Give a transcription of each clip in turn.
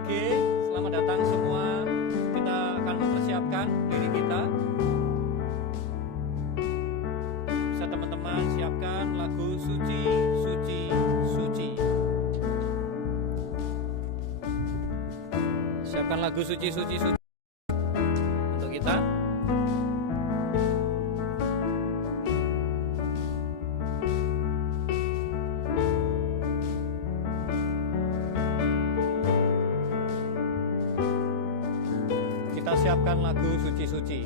IG, selamat datang semua. Kita akan mempersiapkan diri kita. Bisa teman-teman siapkan lagu Suci, Suci, Suci. Siapkan lagu Suci, Suci, Suci untuk kita. Kita siapkan lagu Suci, Suci.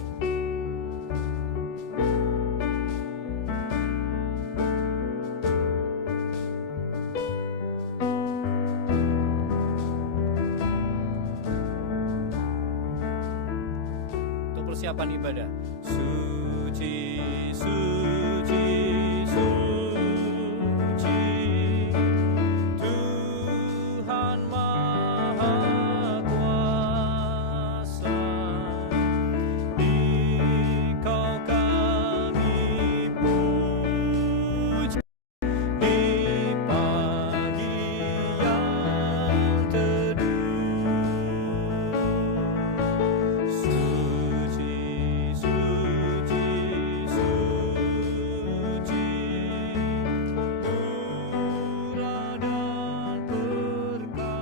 Untuk persiapan ibadah. Suci, suci, suci, Tuhan Maha Kuasa. Dikau kami puji di pagi yang teduh. Suci, suci, suci, murah dan perkasa,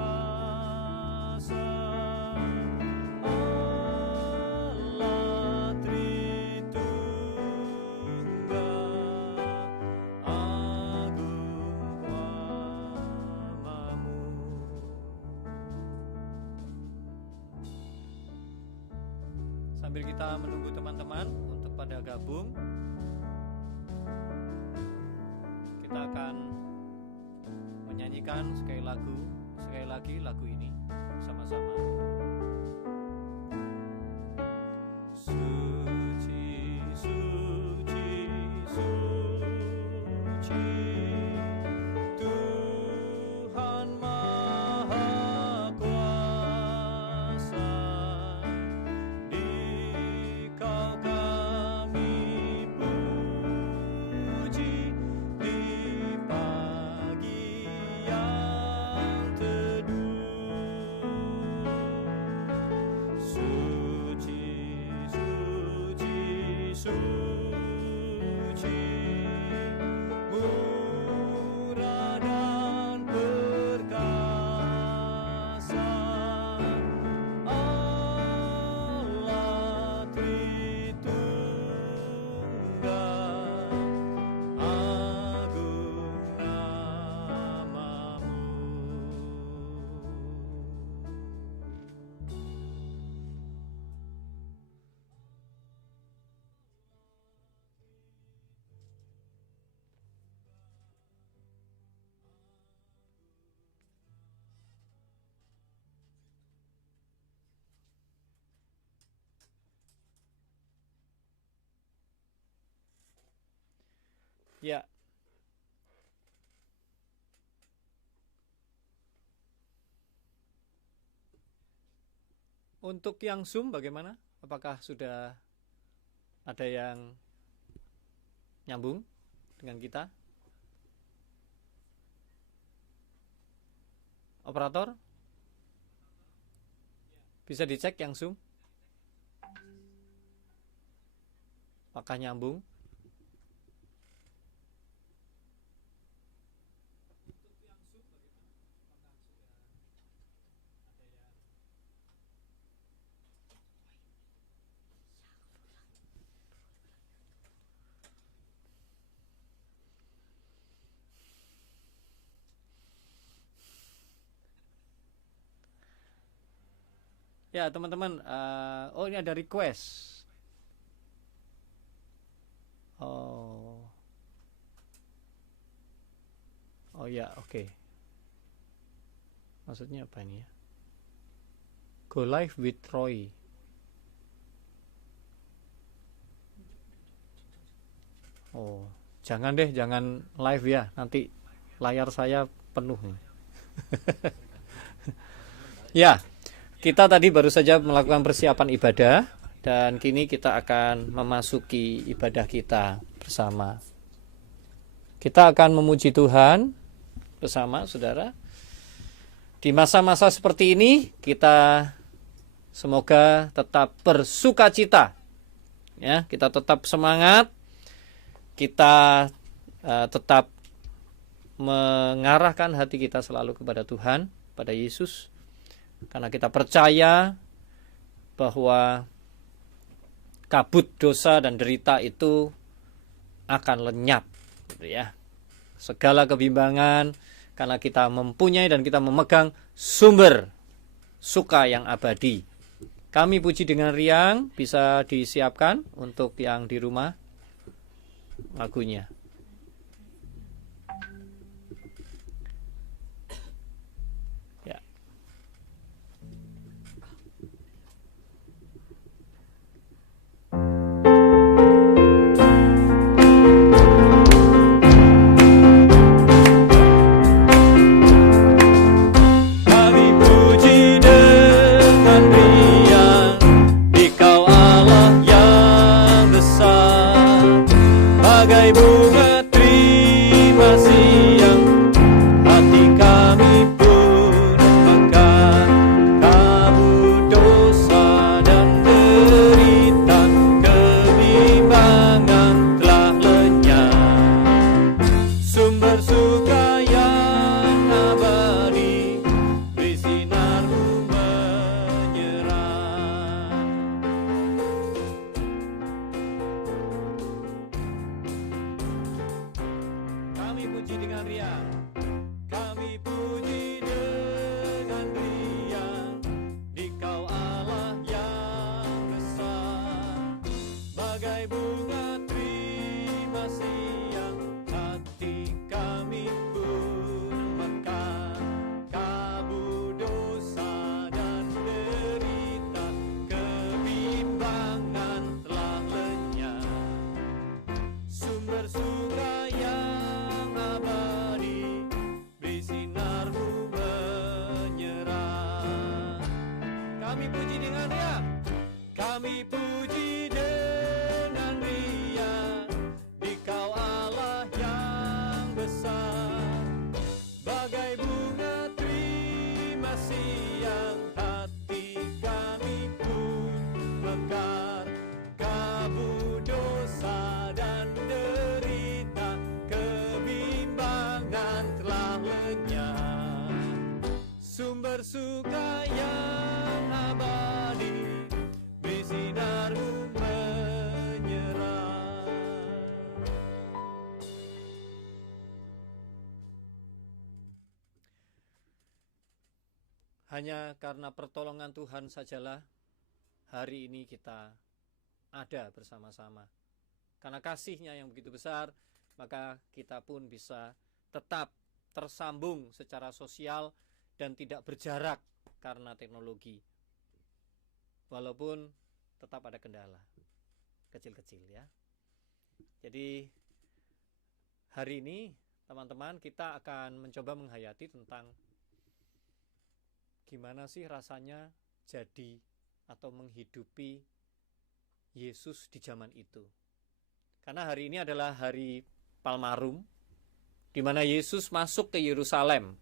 Allah Tritunggal, agung namamu. Sambil kita menunggu teman-teman untuk pada gabung, kita akan menyanyikan sekali lagi lagu ini sama-sama. Suci, suci, suci, Tuhan Maha Kuasa. Dikau kami puji di pagi yang teduh. Suci, suci, suci, murah dan perkasa, Allah Tritunggal, agung namamu. Ya. Untuk yang Zoom bagaimana? Apakah sudah ada yang nyambung dengan kita? Operator? Bisa dicek yang Zoom? Apakah nyambung? Ya teman-teman, oh ini ada request. Oh ya, oke. Maksudnya apa ini ya? Go live with Roy. Oh, jangan deh, jangan live ya. Nanti layar saya penuh. Ya. Kita tadi baru saja melakukan persiapan ibadah dan kini kita akan memasuki ibadah kita bersama. Kita akan memuji Tuhan bersama, saudara. Di masa-masa seperti ini kita semoga tetap bersukacita, ya, kita tetap semangat, kita tetap mengarahkan hati kita selalu kepada Tuhan, pada Yesus, karena kita percaya bahwa kabut dosa dan derita itu akan lenyap, gitu ya. Segala kebimbangan, karena kita mempunyai dan kita memegang sumber suka yang abadi. Kami puji dengan riang, bisa disiapkan untuk yang di rumah lagunya. Ya. Kami puji dengan riang, Dikau Allah yang besar, bagai bunga terima siang, hati kami pun mekar. Kabut dosa dan derita, kebimbangan telah lenyap. Sumber suka yang abadi, bersinarmu menyerah. Kami puji dengan riang, kami puji dengan riang, Dikau Allah yang besar, bagai bunga terima siang, hati kami pun mekar. Kabut dosa dan derita, kebimbangan telah lenyap. Sumber suka yang abadi, bersinarmu menyerah. Kami puji dengan riang, kami puji dengan riang, Dikau Allah yang besar, bagai bunga terima siang, hati kami pun mekar. Kabut dosa dan derita, kebimbangan telah lenyap. Sumber suka yang abadi, bersinarmu menyerah. Hanya karena pertolongan Tuhan sajalah hari ini kita ada bersama-sama. Karena kasih-Nya yang begitu besar, maka kita pun bisa tetap tersambung secara sosial dan tidak berjarak karena teknologi. Walaupun tetap ada kendala kecil-kecil, ya. Jadi hari ini teman-teman kita akan mencoba menghayati tentang gimana sih rasanya jadi atau menghidupi Yesus di zaman itu. Karena hari ini adalah hari Palmarum, di mana Yesus masuk ke Yerusalem.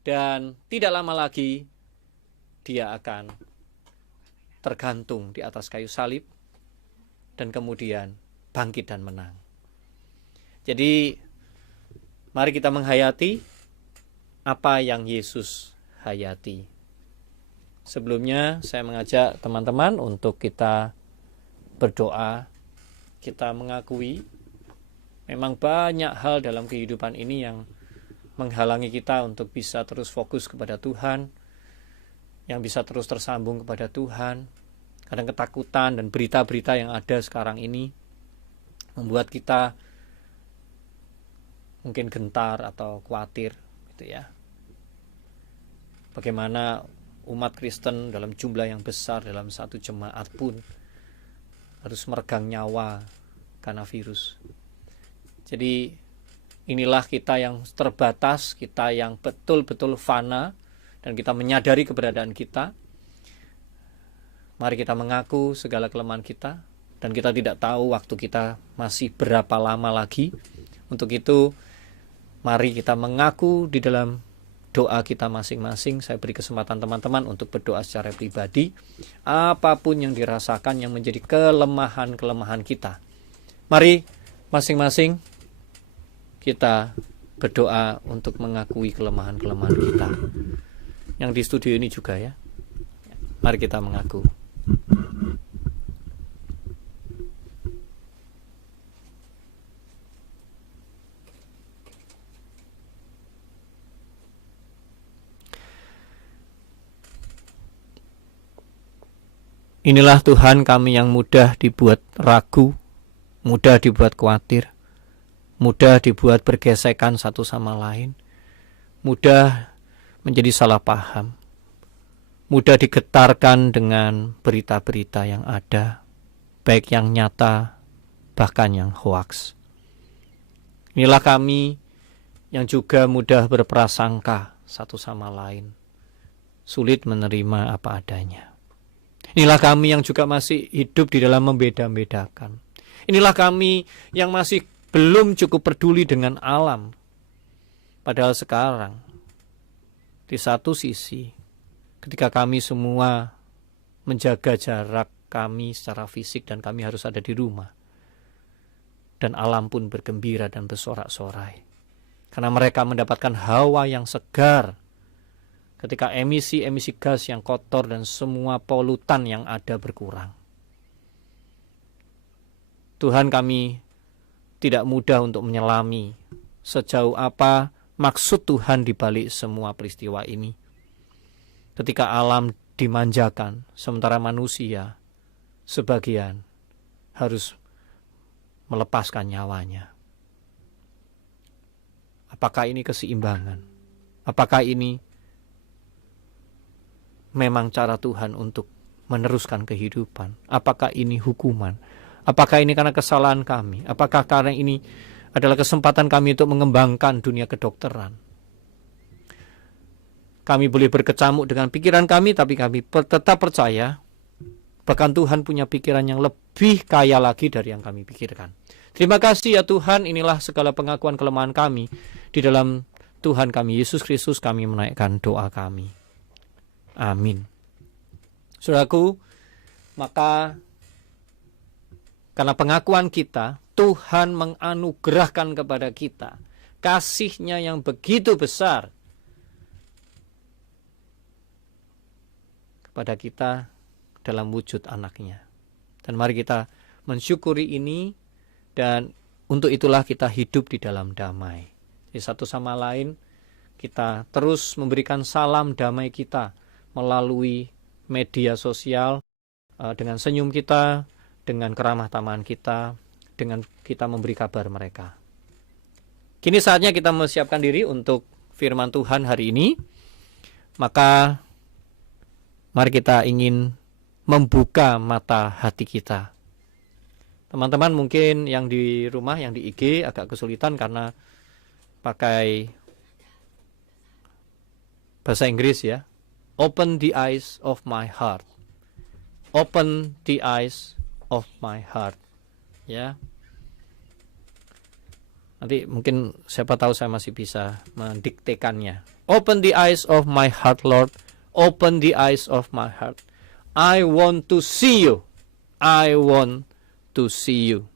Dan tidak lama lagi dia akan tergantung di atas kayu salib dan kemudian bangkit dan menang. Jadi mari kita menghayati apa yang Yesus hayati. Sebelumnya saya mengajak teman-teman untuk kita berdoa. Kita mengakui memang banyak hal dalam kehidupan ini yang menghalangi kita untuk bisa terus fokus kepada Tuhan, yang bisa terus tersambung kepada Tuhan. Kadang ketakutan dan berita-berita yang ada sekarang ini membuat kita mungkin gentar atau khawatir, gitu ya. Bagaimana umat Kristen dalam jumlah yang besar dalam satu jemaat pun harus meregang nyawa karena virus. Jadi inilah kita yang terbatas, kita yang betul-betul fana, dan kita menyadari keberadaan kita. Mari kita mengaku segala kelemahan kita, dan kita tidak tahu waktu kita masih berapa lama lagi. Untuk itu Mari kita mengaku di dalam doa kita masing-masing. Saya beri kesempatan teman-teman untuk berdoa secara pribadi. Apapun yang dirasakan yang menjadi kelemahan-kelemahan kita. Mari masing-masing kita berdoa untuk mengakui kelemahan-kelemahan kita. Yang di studio ini juga ya. Mari kita mengaku. Inilah Tuhan kami yang mudah dibuat ragu, mudah dibuat khawatir, mudah dibuat bergesekan satu sama lain, mudah menjadi salah paham, mudah digetarkan dengan berita-berita yang ada, baik yang nyata, bahkan yang hoaks. Inilah kami yang juga mudah berprasangka satu sama lain, sulit menerima apa adanya. Inilah kami yang juga masih hidup di dalam membeda-bedakan. Inilah kami yang masih belum cukup peduli dengan alam. Padahal sekarang, di satu sisi, ketika kami semua menjaga jarak kami secara fisik dan kami harus ada di rumah, dan alam pun bergembira dan bersorak-sorai. Karena mereka mendapatkan hawa yang segar, ketika emisi-emisi gas yang kotor dan semua polutan yang ada berkurang. Tuhan, kami tidak mudah untuk menyelami sejauh apa maksud Tuhan di balik semua peristiwa ini. Ketika alam dimanjakan, sementara manusia sebagian harus melepaskan nyawanya. Apakah ini keseimbangan? Apakah ini memang cara Tuhan untuk meneruskan kehidupan? Apakah ini hukuman? Apakah ini karena kesalahan kami? Apakah karena ini adalah kesempatan kami untuk mengembangkan dunia kedokteran? Kami boleh berkecamuk dengan pikiran kami, tapi kami tetap percaya bahkan Tuhan punya pikiran yang lebih kaya lagi dari yang kami pikirkan. Terima kasih ya Tuhan, inilah segala pengakuan kelemahan kami. Di dalam Tuhan kami Yesus Kristus kami menaikkan doa kami. Amin. Saudaraku, maka karena pengakuan kita, Tuhan menganugerahkan kepada kita kasih-Nya yang begitu besar kepada kita dalam wujud anak-Nya. Dan mari kita mensyukuri ini, dan untuk itulah kita hidup di dalam damai. Jadi satu sama lain kita terus memberikan salam damai kita melalui media sosial, dengan senyum kita, dengan keramah tamahan kita, dengan kita memberi kabar mereka. Kini saatnya kita mempersiapkan diri untuk firman Tuhan hari ini. Maka mari kita ingin membuka mata hati kita. Teman-teman mungkin yang di rumah, yang di IG agak kesulitan karena pakai bahasa Inggris ya. Open the eyes of my heart. Open the eyes of my heart. Ya. Nanti mungkin siapa tahu saya masih bisa mendiktekannya. Open the eyes of my heart, Lord. Open the eyes of my heart. I want to see you. I want to see you.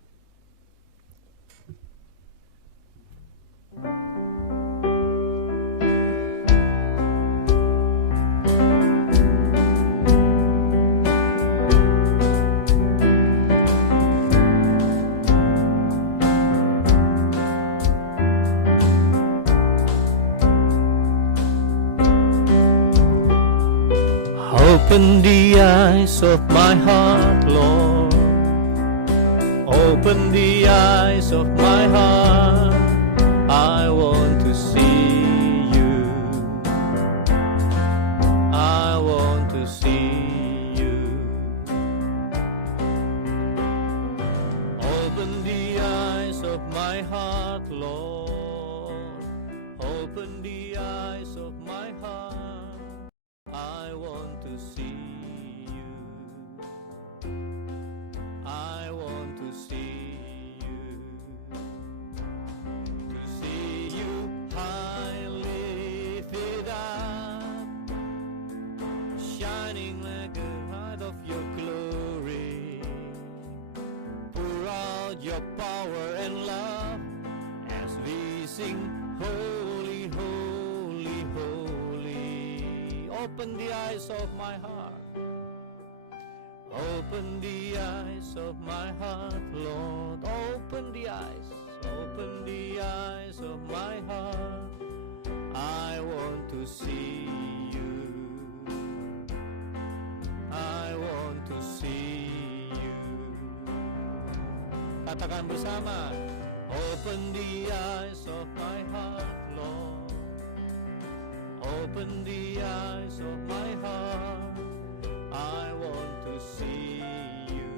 Open the eyes of my heart, Lord. Open the eyes of my heart. I want to see you. I want to see you. Open the eyes of my heart, Lord. Open the eyes of my heart. I want to see you. I want to see you. To see you your power and love as we sing holy, holy, holy. Open the eyes of my heart. Open the eyes of my heart, Lord. Open the eyes of my heart. I want to see you. I want to see you. Katakan bersama. Open the eyes of my heart, Lord. Open the eyes of my heart. I want to see you.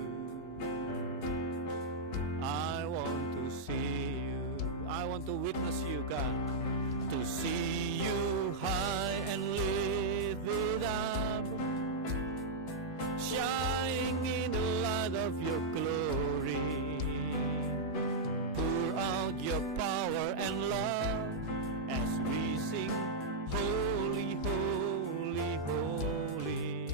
I want to see you. I want to witness you, God. To see you high and lift it up, shining in the light of your glory. Pour out your power and love as we sing holy, holy, holy.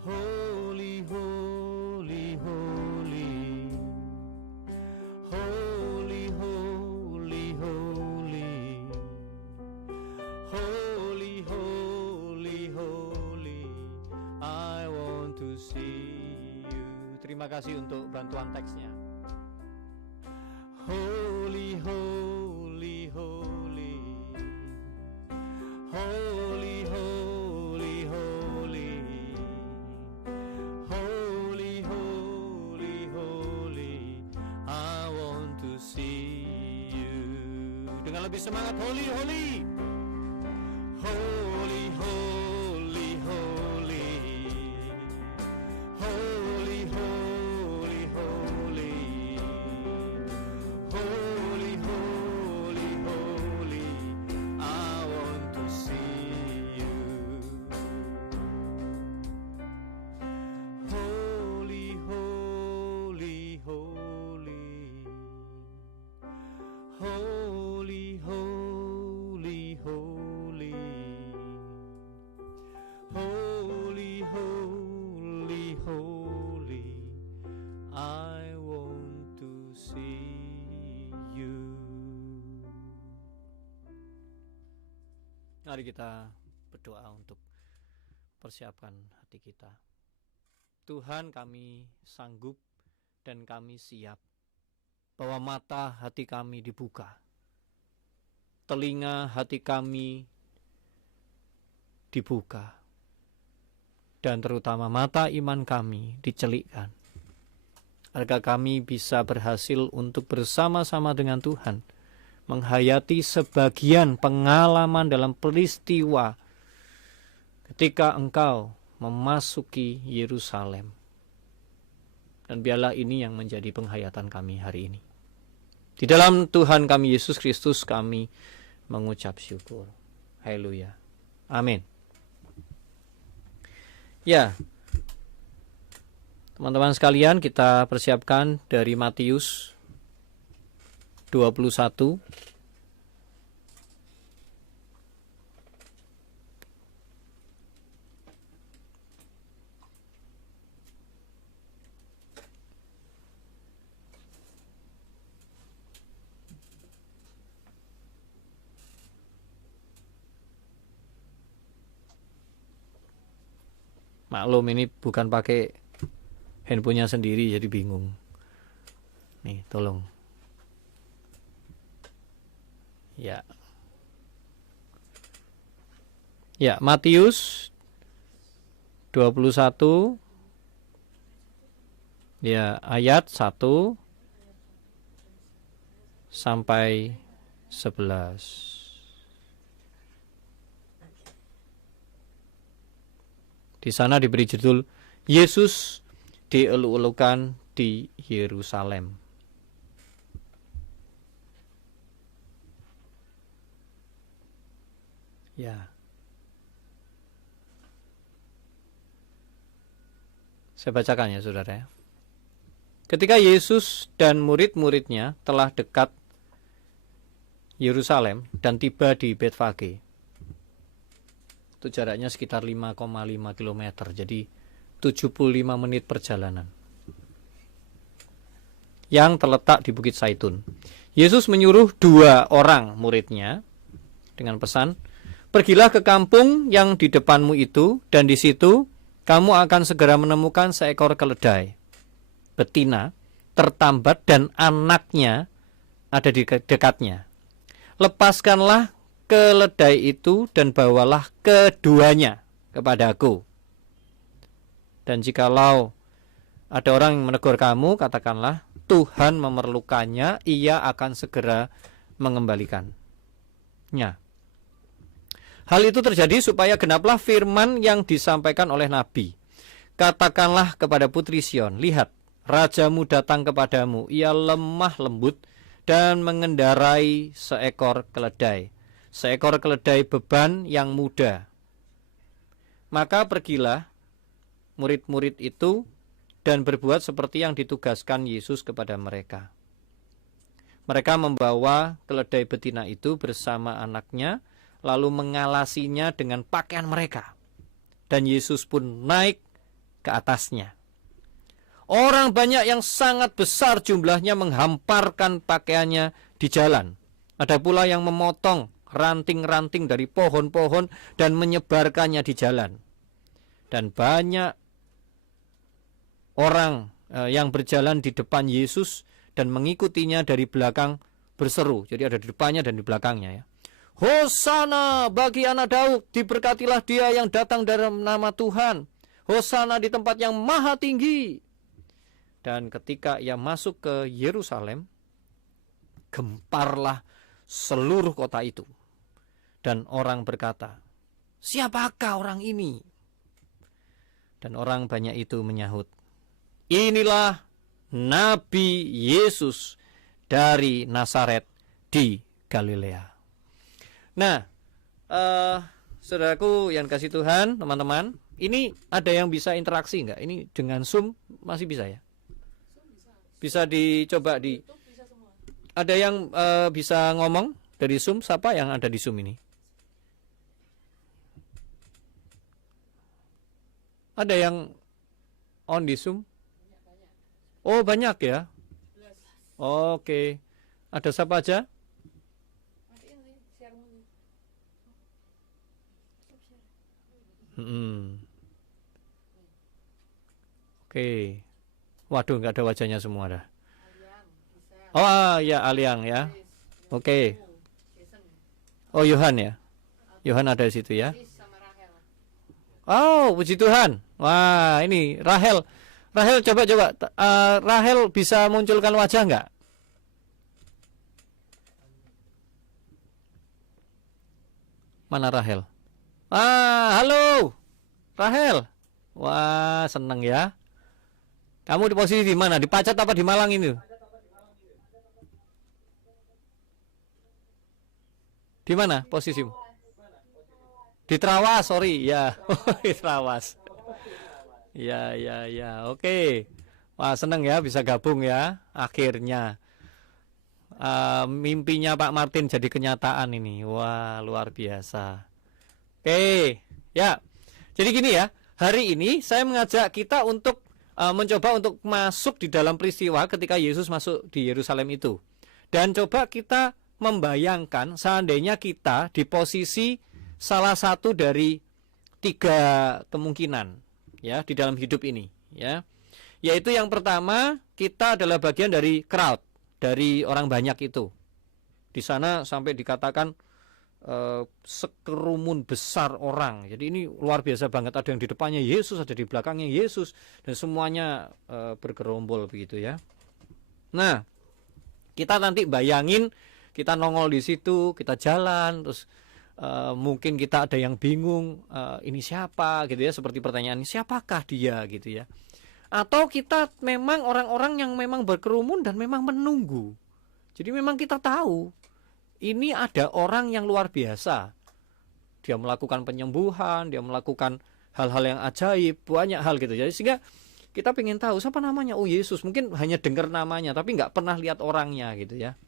Holy, holy, holy. Holy, holy, holy. Holy, holy, holy. I want to see you. Terima kasih untuk bantuan teksnya. Holy, holy, holy. Holy, holy, holy. Holy, holy, holy. I want to see you. Dengan lebih semangat, holy, holy. Holy, holy, holy. Holy, holy, holy. Holy, holy, holy. I want to see you. Holy, holy, holy. Holy, holy, holy. Holy, holy, holy. I want to see you. Mari kita berdoa untuk persiapan hati kita. Tuhan, kami sanggup dan kami siap bahwa mata hati kami dibuka, telinga hati kami dibuka, dan terutama mata iman kami dicelikkan, agar kami bisa berhasil untuk bersama-sama dengan Tuhan menghayati sebagian pengalaman dalam peristiwa ketika Engkau memasuki Yerusalem. Dan biarlah ini yang menjadi penghayatan kami hari ini. Di dalam Tuhan kami Yesus Kristus kami mengucap syukur. Haleluya. Amin. Ya, teman-teman sekalian, kita persiapkan dari Matius 21. Maklum ini bukan pakai handphonenya sendiri jadi bingung. Nih, tolong. Ya. Ya, Matius 21 ya, ayat 1 sampai 11. Di sana diberi judul Yesus dieluk-elukan di Yerusalem. Ya. Saya bacakan ya, saudara. Ketika Yesus dan murid-muridnya telah dekat Yerusalem dan tiba di Betfage, itu jaraknya sekitar 5,5 km, jadi 75 menit perjalanan yang terletak di Bukit Zaitun. Yesus menyuruh 2 orang muridnya dengan pesan, pergilah ke kampung yang di depanmu itu, dan di situ kamu akan segera menemukan seekor keledai betina tertambat dan anaknya ada di dekatnya. Lepaskanlah keledai itu dan bawalah keduanya kepadaku. Dan jikalau ada orang yang menegur kamu, katakanlah, Tuhan memerlukannya, ia akan segera mengembalikannya. Hal itu terjadi supaya genaplah firman yang disampaikan oleh Nabi. Katakanlah kepada putri Sion, lihat, rajamu datang kepadamu, ia lemah lembut dan mengendarai seekor keledai. Seekor keledai beban yang muda. Maka pergilah murid-murid itu dan berbuat seperti yang ditugaskan Yesus kepada mereka. Mereka membawa keledai betina itu bersama anaknya, lalu mengalasinya dengan pakaian mereka. Dan Yesus pun naik ke atasnya. Orang banyak yang sangat besar jumlahnya menghamparkan pakaiannya di jalan. Ada pula yang memotong ranting-ranting dari pohon-pohon dan menyebarkannya di jalan. Dan banyak orang yang berjalan di depan Yesus dan mengikutinya dari belakang berseru. Jadi ada di depannya dan di belakangnya ya. Hosana bagi anak Daud, diberkatilah dia yang datang dalam nama Tuhan. Hosana di tempat yang maha tinggi. Dan ketika ia masuk ke Yerusalem, gemparlah seluruh kota itu. Dan orang berkata, siapakah orang ini? Dan orang banyak itu menyahut, inilah Nabi Yesus dari Nazaret di Galilea. Nah, saudaraku yang kasih Tuhan, teman-teman, ini ada yang bisa interaksi enggak? Ini dengan Zoom masih bisa ya? Bisa dicoba di. Ada yang bisa ngomong dari Zoom? Siapa yang ada di Zoom ini? Ada yang on di Zoom? Oh banyak ya? Oke. Ada siapa aja? Oke. Waduh, nggak ada wajahnya semua dah. Oh ya, Aliang ya. Oke. Oh Yohan ya. Yohan ada di situ ya. Oh, puji Tuhan. Wah, ini Rahel. Rahel coba. Rahel bisa munculkan wajah nggak? Mana Rahel? Halo. Rahel. Wah, seneng ya. Kamu di posisi di mana? Di Pacet apa di Malang ini? Di mana posisimu? Di Trawas, sorry. Ya, di Trawas. Ya. Oke. Wah, seneng ya bisa gabung ya. Akhirnya. Mimpinya Pak Martin jadi kenyataan ini. Wah, luar biasa. Oke. Ya. Jadi gini ya. Hari ini saya mengajak kita untuk mencoba untuk masuk di dalam peristiwa ketika Yesus masuk di Yerusalem itu. Dan coba kita membayangkan seandainya kita di posisi salah satu dari 3 kemungkinan ya di dalam hidup ini ya. Yaitu yang pertama, kita adalah bagian dari crowd, dari orang banyak itu. Di sana sampai dikatakan sekerumun besar orang. Jadi ini luar biasa banget, ada yang di depannya Yesus, ada di belakangnya Yesus, dan semuanya bergerombol begitu ya. Nah, kita nanti bayangin kita nongol di situ, kita jalan, terus mungkin kita ada yang bingung, ini siapa gitu ya, seperti pertanyaan siapakah dia gitu ya. Atau kita memang orang-orang yang memang berkerumun dan memang menunggu. Jadi memang kita tahu ini ada orang yang luar biasa. Dia melakukan penyembuhan, dia melakukan hal-hal yang ajaib, banyak hal gitu. Jadi sehingga kita pengen tahu siapa namanya. Oh Yesus, mungkin hanya dengar namanya tapi nggak pernah lihat orangnya gitu ya.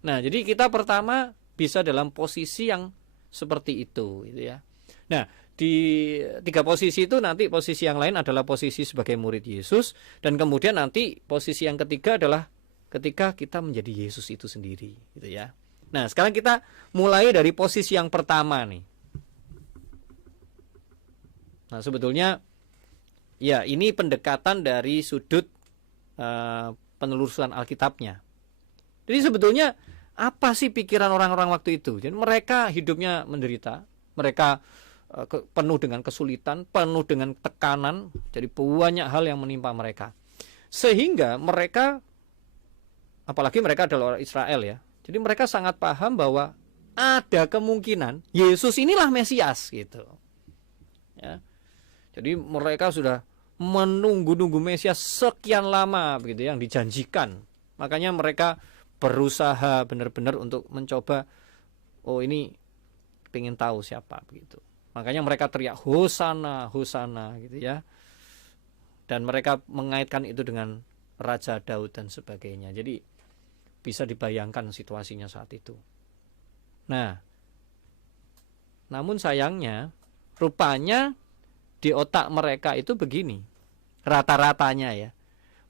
Nah, jadi kita pertama bisa dalam posisi yang seperti itu gitu ya. Nah, di 3 posisi itu nanti posisi yang lain adalah posisi sebagai murid Yesus, dan kemudian nanti posisi yang ketiga adalah ketika kita menjadi Yesus itu sendiri, gitu ya. Nah, sekarang kita mulai dari posisi yang pertama nih. Nah, sebetulnya ya ini pendekatan dari sudut penelusuran Alkitabnya. Jadi sebetulnya apa sih pikiran orang-orang waktu itu? Jadi mereka hidupnya menderita, mereka penuh dengan kesulitan, penuh dengan tekanan, jadi banyak hal yang menimpa mereka. Sehingga mereka, apalagi mereka adalah orang Israel ya, jadi mereka sangat paham bahwa ada kemungkinan Yesus inilah Mesias gitu. Ya. Jadi mereka sudah menunggu-nunggu Mesias sekian lama begitu yang dijanjikan. Makanya mereka berusaha benar-benar untuk mencoba, oh ini pengen tahu siapa begitu. Makanya mereka teriak Hosana, Hosana gitu ya. Dan mereka mengaitkan itu dengan Raja Daud dan sebagainya. Jadi bisa dibayangkan situasinya saat itu. Nah, namun sayangnya rupanya di otak mereka itu begini. Rata-ratanya ya.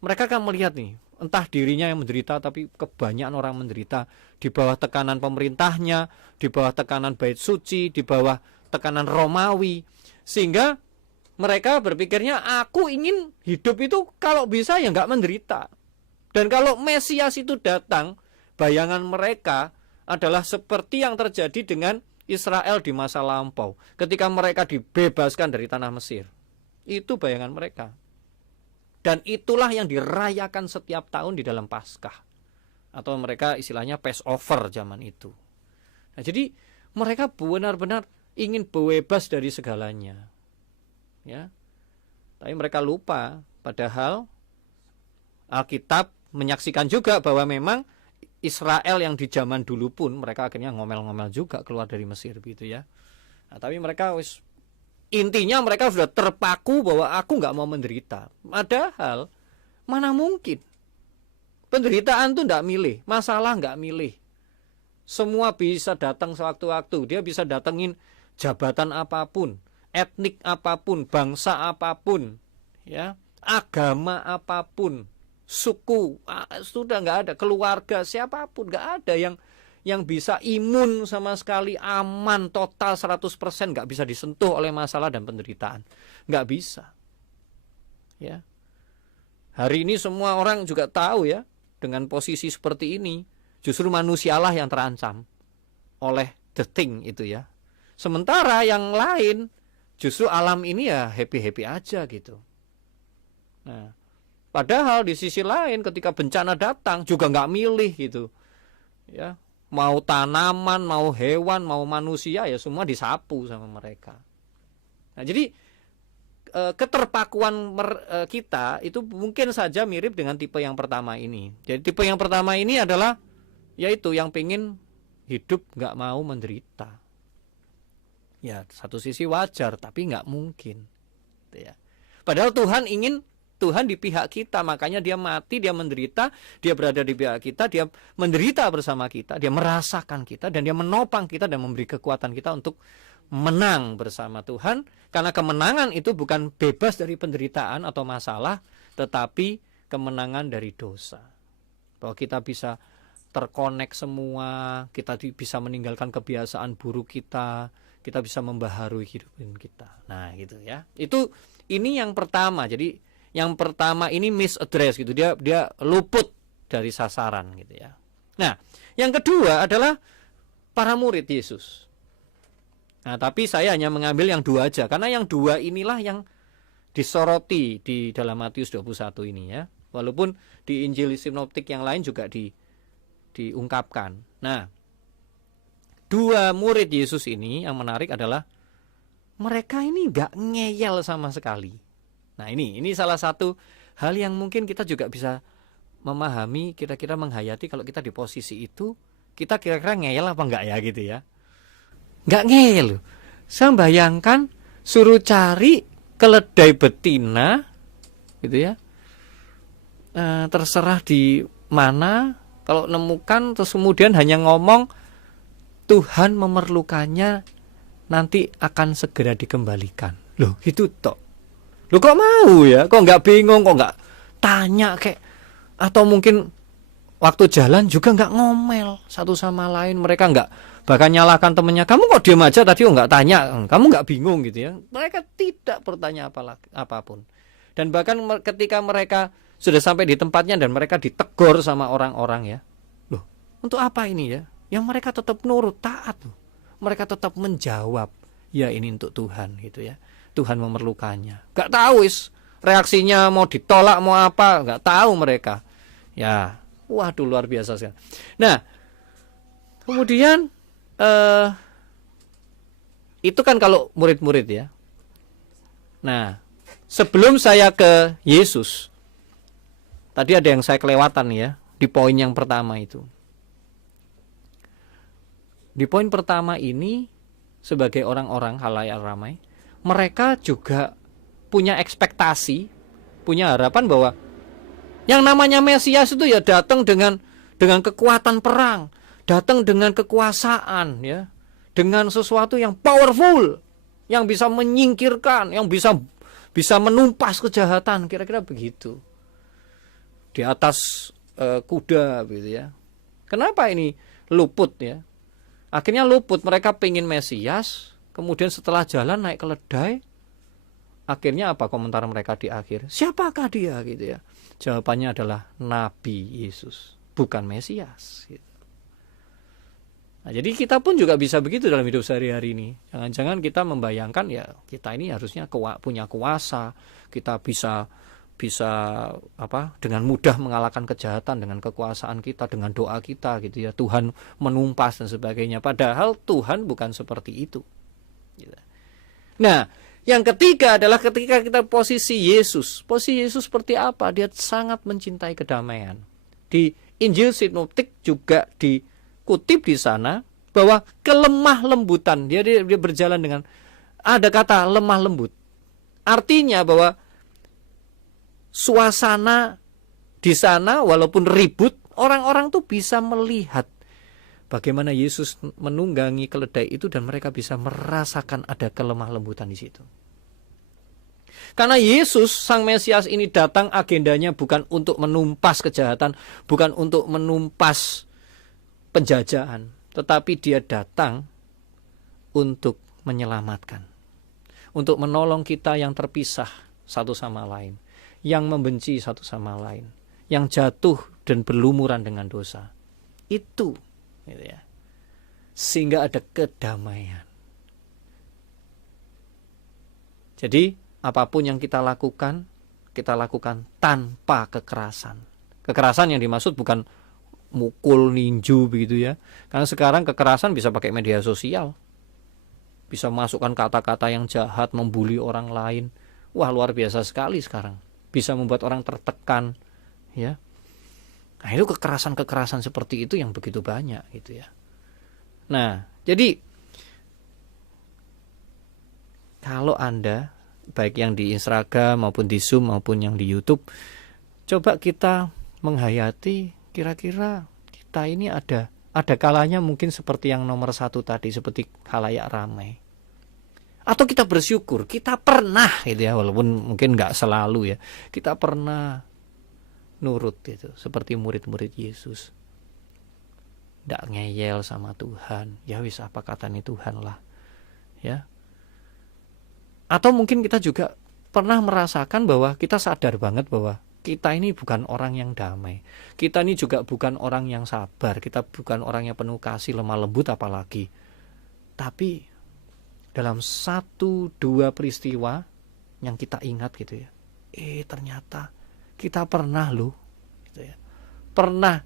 Mereka kan melihat nih, entah dirinya yang menderita, tapi kebanyakan orang menderita di bawah tekanan pemerintahnya, di bawah tekanan bait suci, di bawah tekanan Romawi, sehingga mereka berpikirnya aku ingin hidup itu kalau bisa ya nggak menderita. Dan kalau Mesias itu datang, bayangan mereka adalah seperti yang terjadi dengan Israel di masa lampau ketika mereka dibebaskan dari tanah Mesir. Itu bayangan mereka. Dan itulah yang dirayakan setiap tahun di dalam Paskah, atau mereka istilahnya Passover zaman itu. Nah, jadi mereka benar-benar ingin bebas dari segalanya, ya. Tapi mereka lupa, padahal Alkitab menyaksikan juga bahwa memang Israel yang di zaman dulu pun mereka akhirnya ngomel-ngomel juga keluar dari Mesir gitu ya. Nah, tapi mereka intinya mereka sudah terpaku bahwa aku nggak mau menderita. Padahal mana mungkin? Penderitaan tuh nggak milih, masalah nggak milih. Semua bisa datang sewaktu-waktu. Dia bisa datengin jabatan apapun, etnik apapun, bangsa apapun, ya, agama apapun, suku, sudah nggak ada, keluarga siapapun, nggak ada yang bisa imun sama sekali, aman total 100%, nggak bisa disentuh oleh masalah dan penderitaan, nggak bisa. Ya, hari ini semua orang juga tahu ya, dengan posisi seperti ini, justru manusialah yang terancam oleh the thing itu ya. Sementara yang lain justru alam ini ya happy-happy aja gitu. Nah, padahal di sisi lain ketika bencana datang juga nggak milih gitu. Ya, mau tanaman, mau hewan, mau manusia ya semua disapu sama mereka. Nah, jadi keterpakuan kita itu mungkin saja mirip dengan tipe yang pertama ini. Jadi tipe yang pertama ini adalah yaitu yang pengen hidup nggak mau menderita. Ya, satu sisi wajar, tapi nggak mungkin. Ya. Padahal Tuhan ingin Tuhan di pihak kita, makanya dia mati, dia menderita, dia berada di pihak kita, dia menderita bersama kita, dia merasakan kita, dan dia menopang kita dan memberi kekuatan kita untuk menang bersama Tuhan. Karena kemenangan itu bukan bebas dari penderitaan atau masalah, tetapi kemenangan dari dosa. Bahwa kita bisa terkonek semua, kita bisa meninggalkan kebiasaan buruk kita bisa membaharui hidup kita. Nah, gitu ya. Ini yang pertama. Jadi yang pertama ini misaddress gitu. Dia luput dari sasaran gitu ya. Nah, yang kedua adalah para murid Yesus. Nah, tapi saya hanya mengambil yang 2 aja karena yang 2 inilah yang disoroti di dalam Matius 21 ini ya. Walaupun di Injil sinoptik yang lain juga diungkapkan. Nah, 2 murid Yesus ini yang menarik adalah mereka ini gak ngeyel sama sekali. Nah, ini salah satu hal yang mungkin kita juga bisa memahami, kira-kira menghayati kalau kita di posisi itu, kita kira-kira ngeyel apa enggak ya gitu ya. Gak ngeyel. Saya bayangkan suruh cari keledai betina gitu ya. Terserah di mana, kalau nemukan terus kemudian hanya ngomong Tuhan memerlukannya nanti akan segera dikembalikan. Loh, itu tok. Loh, kok mau ya? Kok nggak bingung? Kok nggak tanya kayak? Atau mungkin waktu jalan juga nggak ngomel satu sama lain. Mereka nggak bahkan nyalahkan temennya. Kamu kok diam aja tadi, nggak tanya? Kamu nggak bingung gitu ya? Mereka tidak bertanya apapun. Dan bahkan ketika mereka sudah sampai di tempatnya dan mereka ditegur sama orang-orang ya. Loh, untuk apa ini ya? Yang mereka tetap nurut, taat loh. Mereka tetap menjawab, ya ini untuk Tuhan gitu ya. Tuhan memerlukannya. Gak tahu reaksinya mau ditolak mau apa, gak tahu mereka. Ya, waduh luar biasa sekali. Nah, kemudian itu kan kalau murid-murid ya. Nah, sebelum saya ke Yesus, tadi ada yang saya kelewatan ya di poin yang pertama itu. Di poin pertama ini, sebagai orang-orang khalayak ramai, mereka juga punya ekspektasi, punya harapan bahwa yang namanya Mesias itu ya datang dengan kekuatan perang, datang dengan kekuasaan ya, dengan sesuatu yang powerful, yang bisa menyingkirkan, yang bisa menumpas kejahatan, kira-kira begitu. Di atas kuda gitu ya. Kenapa ini luput ya? Akhirnya luput, mereka pengen Mesias, kemudian setelah jalan naik keledai, akhirnya apa komentar mereka di akhir? Siapakah dia gitu ya? Jawabannya adalah Nabi Yesus, bukan Mesias gitu. Nah, jadi kita pun juga bisa begitu dalam hidup sehari-hari ini. Jangan-jangan kita membayangkan ya kita ini harusnya punya kuasa, kita bisa dengan mudah mengalahkan kejahatan dengan kekuasaan kita, dengan doa kita gitu ya. Tuhan menumpas dan sebagainya. Padahal Tuhan bukan seperti itu. Nah, yang ketiga adalah ketika kita posisi Yesus. Posisi Yesus seperti apa? Dia sangat mencintai kedamaian. Di Injil Sinoptik juga dikutip di sana bahwa kelemah lembutan. Dia berjalan dengan ada kata lemah lembut. Artinya bahwa suasana di sana walaupun ribut, orang-orang tuh bisa melihat bagaimana Yesus menunggangi keledai itu dan mereka bisa merasakan ada kelemah lembutan di situ. Karena Yesus Sang Mesias ini datang agendanya bukan untuk menumpas kejahatan, bukan untuk menumpas penjajahan, tetapi dia datang untuk menyelamatkan, untuk menolong kita yang terpisah satu sama lain, yang membenci satu sama lain, yang jatuh dan berlumuran dengan dosa. Itu gitu ya. Sehingga ada kedamaian. Jadi apapun yang kita lakukan tanpa kekerasan. Kekerasan yang dimaksud bukan mukul, ninju begitu ya. Karena sekarang kekerasan bisa pakai media sosial. Bisa masukkan kata-kata yang jahat, membuli orang lain. Wah, luar biasa sekali sekarang. Bisa membuat orang tertekan ya. Nah, itu kekerasan-kekerasan seperti itu yang begitu banyak gitu ya. Nah, jadi kalau Anda baik yang di Instagram maupun di Zoom maupun yang di YouTube, coba kita menghayati kira-kira kita ini ada kalanya mungkin seperti yang nomor 1 tadi, seperti khalayak ramai. Atau kita bersyukur, kita pernah gitu ya, walaupun mungkin nggak selalu ya, kita pernah nurut itu seperti murid-murid Yesus. Nggak ngeyel sama Tuhan, ya wis apa katanya Tuhan lah ya. Atau mungkin kita juga pernah merasakan bahwa kita sadar banget bahwa kita ini bukan orang yang damai, kita ini juga bukan orang yang sabar, kita bukan orang yang penuh kasih, lemah lembut apalagi. Tapi dalam 1-2 peristiwa yang kita ingat gitu ya, ternyata kita pernah loh gitu ya, pernah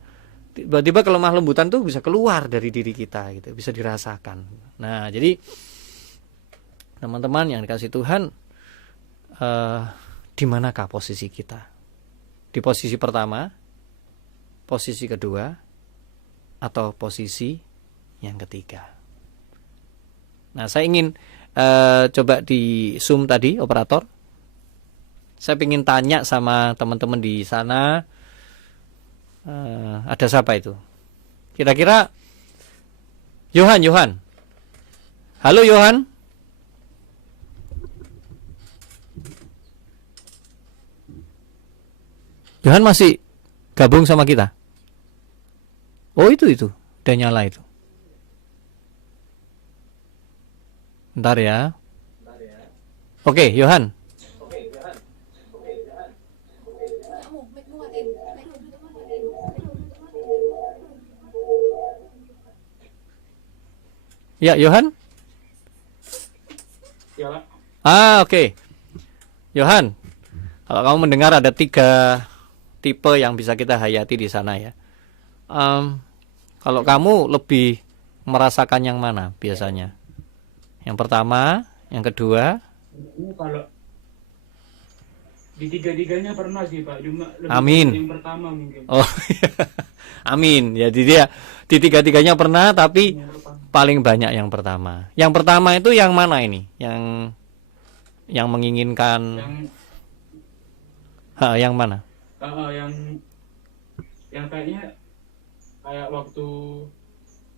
tiba-tiba kelemah lembutan tuh bisa keluar dari diri kita gitu, bisa dirasakan. Nah, jadi teman-teman yang dikasih Tuhan, di manakah posisi kita? Di posisi pertama, posisi kedua, atau posisi yang ketiga? Nah, saya ingin coba di Zoom tadi, operator. Saya ingin tanya sama teman-teman di sana, ada siapa itu? Kira-kira Yohan. Halo Yohan. Johan masih gabung sama kita? Oh itu udah nyala itu. Bentar ya. Oke, Johan. Ya, Johan. Ya, Pak. Oke. Johan, kalau kamu mendengar ada 3 tipe yang bisa kita hayati di sana ya. Kalau kamu lebih merasakan yang mana biasanya? Yang pertama, yang kedua? Kalau di tiga-tiganya pernah sih Pak, cuma lebih Amin. yang pertama mungkin. Oh, amin. Jadi dia di 3-tiganya pernah, tapi Yang pertama. paling banyak yang pertama. Yang pertama itu yang mana ini? Yang menginginkan yang mana? Yang kayaknya kayak waktu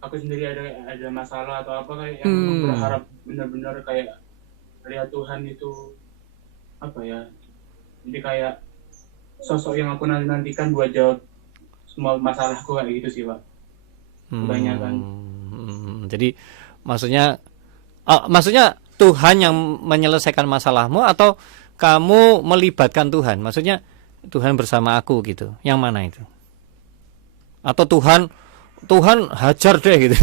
aku sendiri ada masalah atau apa, kayak yang berharap benar-benar kayak lihat Tuhan itu apa ya? Jadi kayak sosok yang aku nantikan buat jawab semua masalahku kayak gitu sih Pak. Kebanyakan. Jadi maksudnya Tuhan yang menyelesaikan masalahmu atau kamu melibatkan Tuhan? Maksudnya Tuhan bersama aku gitu. Yang mana itu? Atau Tuhan hajar deh gitu.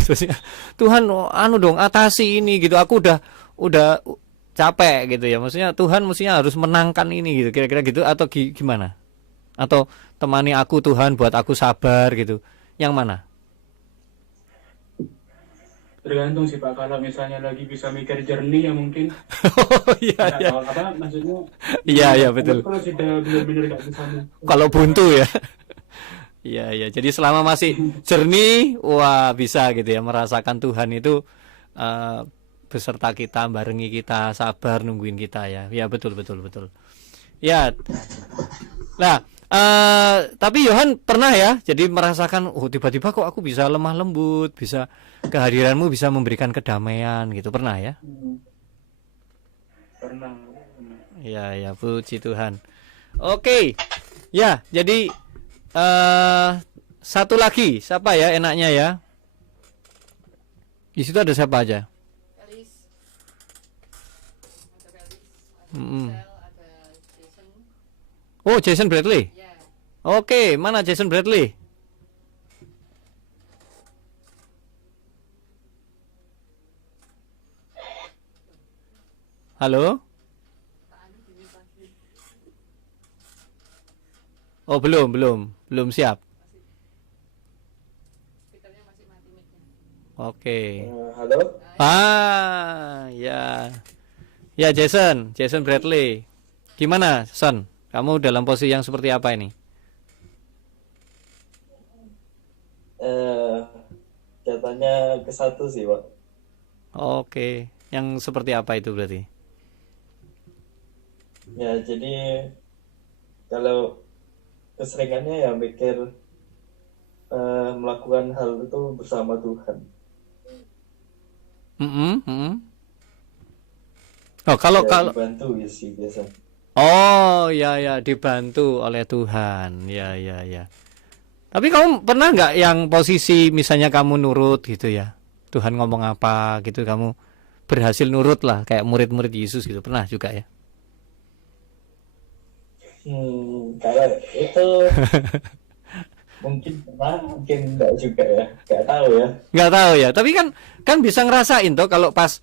Tuhan anu dong atasi ini gitu. Aku udah capek gitu ya. Maksudnya Tuhan mestinya harus menangkan ini gitu. Kira-kira gitu atau gimana? Atau temani aku Tuhan buat aku sabar gitu. Yang mana? Tergantung sih Pak, kalau misalnya lagi bisa mikir jernih ya mungkin. Oh iya iya. Tahu apa maksudnya? Iya betul. Kalau sudah benar-benar gak bisa. Kalau buntu ya. Iya. Jadi selama masih jernih, wah bisa gitu ya merasakan Tuhan itu beserta kita, barengi kita, sabar nungguin kita ya. Ya betul. Ya. Nah, tapi Yohan pernah ya, jadi merasakan, tiba-tiba kok aku bisa lemah lembut, bisa kehadiranmu bisa memberikan kedamaian gitu, pernah ya? Pernah. Ya, puji Tuhan. Oke, ya, jadi satu lagi, siapa ya enaknya ya? Di situ ada siapa aja? Oh, Jason Bradley. Oke, mana Jason Bradley? Halo? Oh, belum siap. Oke. Halo? Ya Jason Bradley. Gimana, Son? Kamu dalam posisi yang seperti apa ini? Jatuhnya ke 1 sih, Pak. Oke, yang seperti apa itu berarti? Ya, jadi kalau keseringannya ya mikir melakukan hal itu bersama Tuhan. Oh, kalau dibantu ya sih biasa. Oh, ya dibantu oleh Tuhan. Ya. Tapi kamu pernah nggak yang posisi misalnya kamu nurut gitu ya? Tuhan ngomong apa gitu kamu berhasil nurut lah kayak murid-murid Yesus gitu. Pernah juga ya? Kalau itu mungkin pernah, mungkin enggak juga ya. Enggak tahu ya. Nggak tahu ya. Tapi kan bisa ngerasain toh kalau pas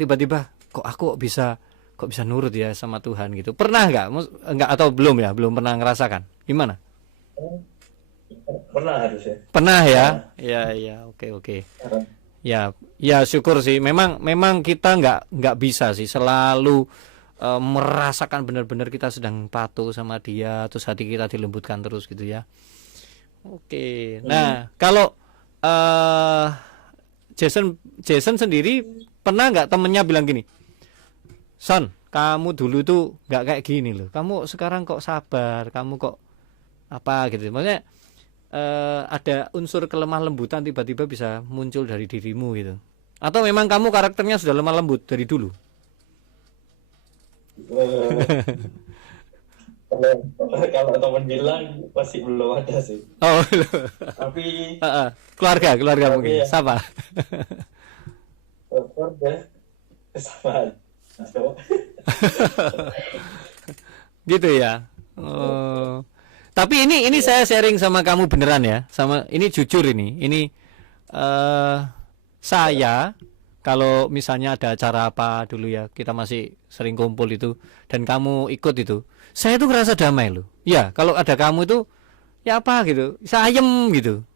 tiba-tiba kok aku bisa nurut ya sama Tuhan gitu. Pernah nggak atau belum ya? Belum pernah ngerasakan. Gimana? Pernah harusnya. Pernah ya? Ya, oke. Ya syukur sih. Memang kita nggak bisa sih selalu merasakan benar-benar kita sedang patuh sama Dia, terus hati kita dilembutkan terus gitu ya. Oke. Nah, kalau Jason sendiri pernah nggak temennya bilang gini, Son, kamu dulu tuh nggak kayak gini loh. Kamu sekarang kok sabar, kamu kok apa gitu. Maksudnya ada unsur kelemah lembutan tiba-tiba bisa muncul dari dirimu gitu. Atau memang kamu karakternya sudah lemah lembut dari dulu? Kalau teman bilang masih belum ada sih. Oh, Tapi keluarga tapi mungkin. ya Siapa? keluarga sama aja. Gitu ya. Oh. Tapi ini Iya. saya sharing sama kamu beneran ya. Sama ini jujur ini. Ini saya kalau misalnya ada acara apa dulu ya, kita masih sering kumpul itu dan kamu ikut itu, saya tuh ngerasa damai loh. Ya, kalau ada kamu itu ya apa gitu, sayem gitu.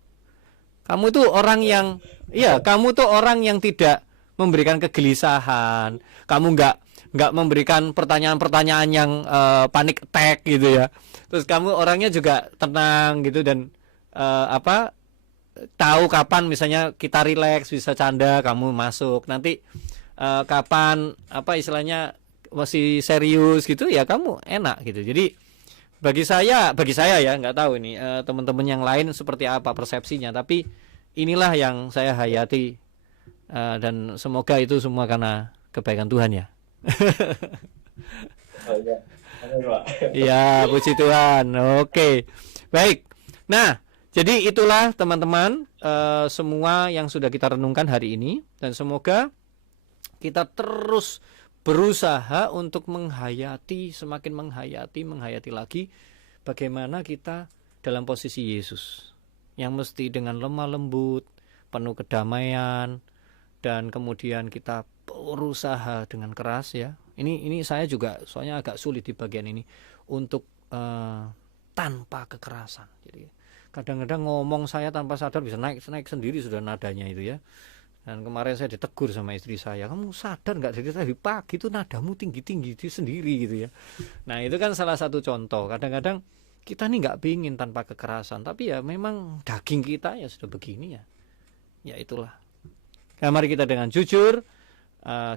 Kamu tuh orang yang, ya kamu tuh orang yang tidak memberikan kegelisahan. Kamu nggak memberikan pertanyaan-pertanyaan yang panic attack gitu ya. Terus kamu orangnya juga tenang gitu dan apa tahu kapan misalnya kita rileks bisa canda kamu masuk. Nanti kapan apa istilahnya masih serius gitu ya kamu enak gitu. Jadi bagi saya ya nggak tahu ini teman-teman yang lain seperti apa persepsinya, tapi inilah yang saya hayati dan semoga itu semua karena kebaikan Tuhan ya. Oh, iya. Amin, Pak. Iya, puji Tuhan. Oke, baik. Nah, jadi itulah teman-teman semua yang sudah kita renungkan hari ini dan semoga kita terus berusaha untuk semakin menghayati lagi bagaimana kita dalam posisi Yesus yang mesti dengan lemah lembut, penuh kedamaian dan kemudian kita berusaha dengan keras ya. Ini saya juga soalnya agak sulit di bagian ini untuk tanpa kekerasan. Jadi kadang-kadang ngomong saya tanpa sadar bisa naik sendiri sudah nadanya itu ya. Dan kemarin saya ditegur sama istri saya, kamu sadar nggak dari tadi pagi itu nadamu tinggi-tinggi sendiri gitu ya. Nah itu kan salah satu contoh. Kadang-kadang kita nih nggak pingin tanpa kekerasan, tapi ya memang daging kita ya sudah begini ya. Ya itulah. Nah, mari kita dengan jujur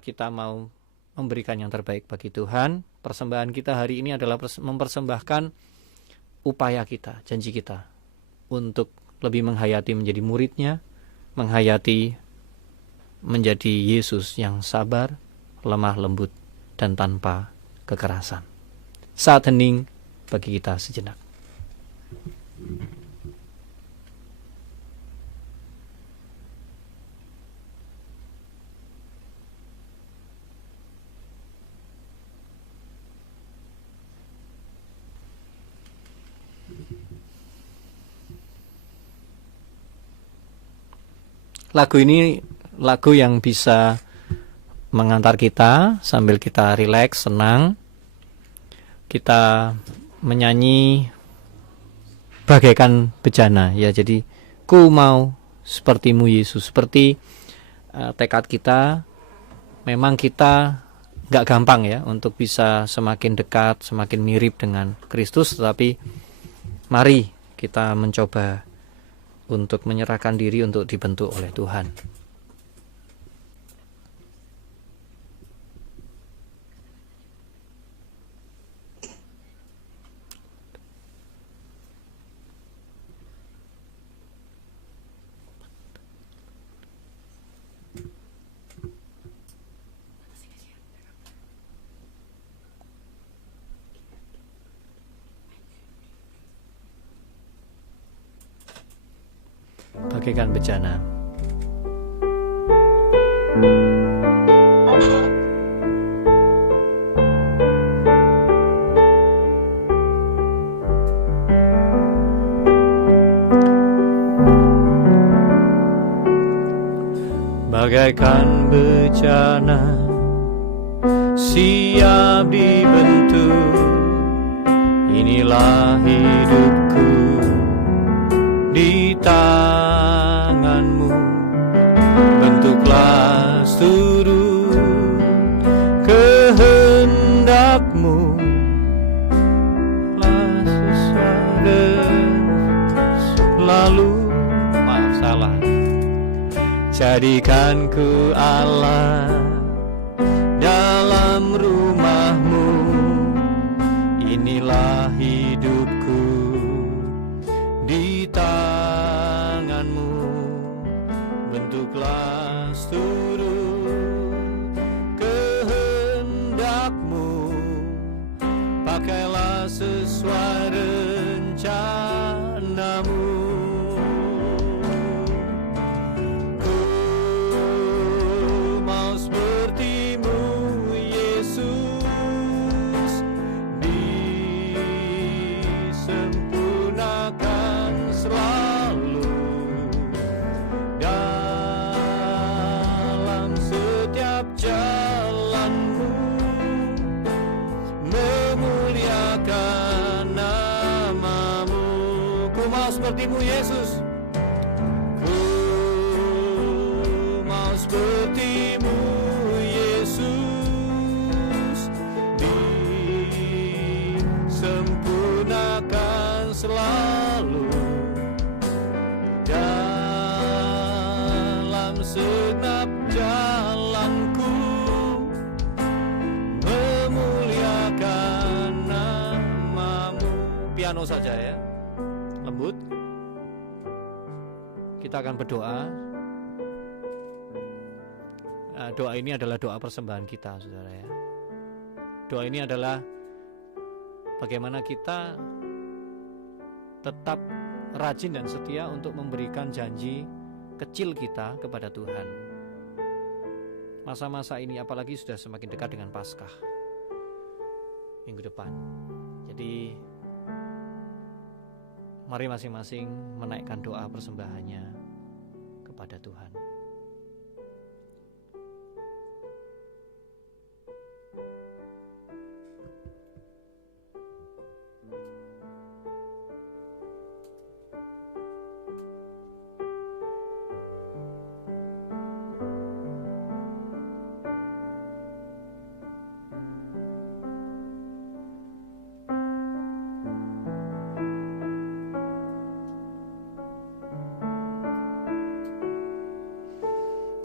kita mau memberikan yang terbaik bagi Tuhan. Persembahan kita hari ini adalah mempersembahkan upaya kita, janji kita untuk lebih menghayati menjadi muridnya, menghayati menjadi Yesus yang sabar, lemah lembut, dan tanpa kekerasan. Saat hening bagi kita sejenak. Lagu ini lagu yang bisa mengantar kita sambil kita rileks, senang. Kita menyanyi bagaikan bejana ya. Jadi ku mau sepertimu Yesus. Seperti tekad kita, memang kita gak gampang ya untuk bisa semakin dekat, semakin mirip dengan Kristus. Tetapi mari kita mencoba untuk menyerahkan diri untuk dibentuk oleh Tuhan. Bagaikan bejana. Bagaikan bejana siap dibentuk, inilah hidupku di tanganmu, bentuklah seluruh kehendakmu, lah sesuai lalu masalah. Jadikanku Allah dalam rumahmu, inilah hidupku di tanganmu, bentuklah seluruh kehendakmu, pakailah sesuai segenap jalanku, memuliakan nama-Mu. Piano saja ya, lembut. Kita akan berdoa. Nah, doa ini adalah doa persembahan kita, saudara ya. Doa ini adalah bagaimana kita tetap rajin dan setia untuk memberikan janji kecil kita kepada Tuhan. Masa-masa ini apalagi sudah semakin dekat dengan Paskah minggu depan. Jadi mari masing-masing menaikkan doa persembahannya kepada Tuhan.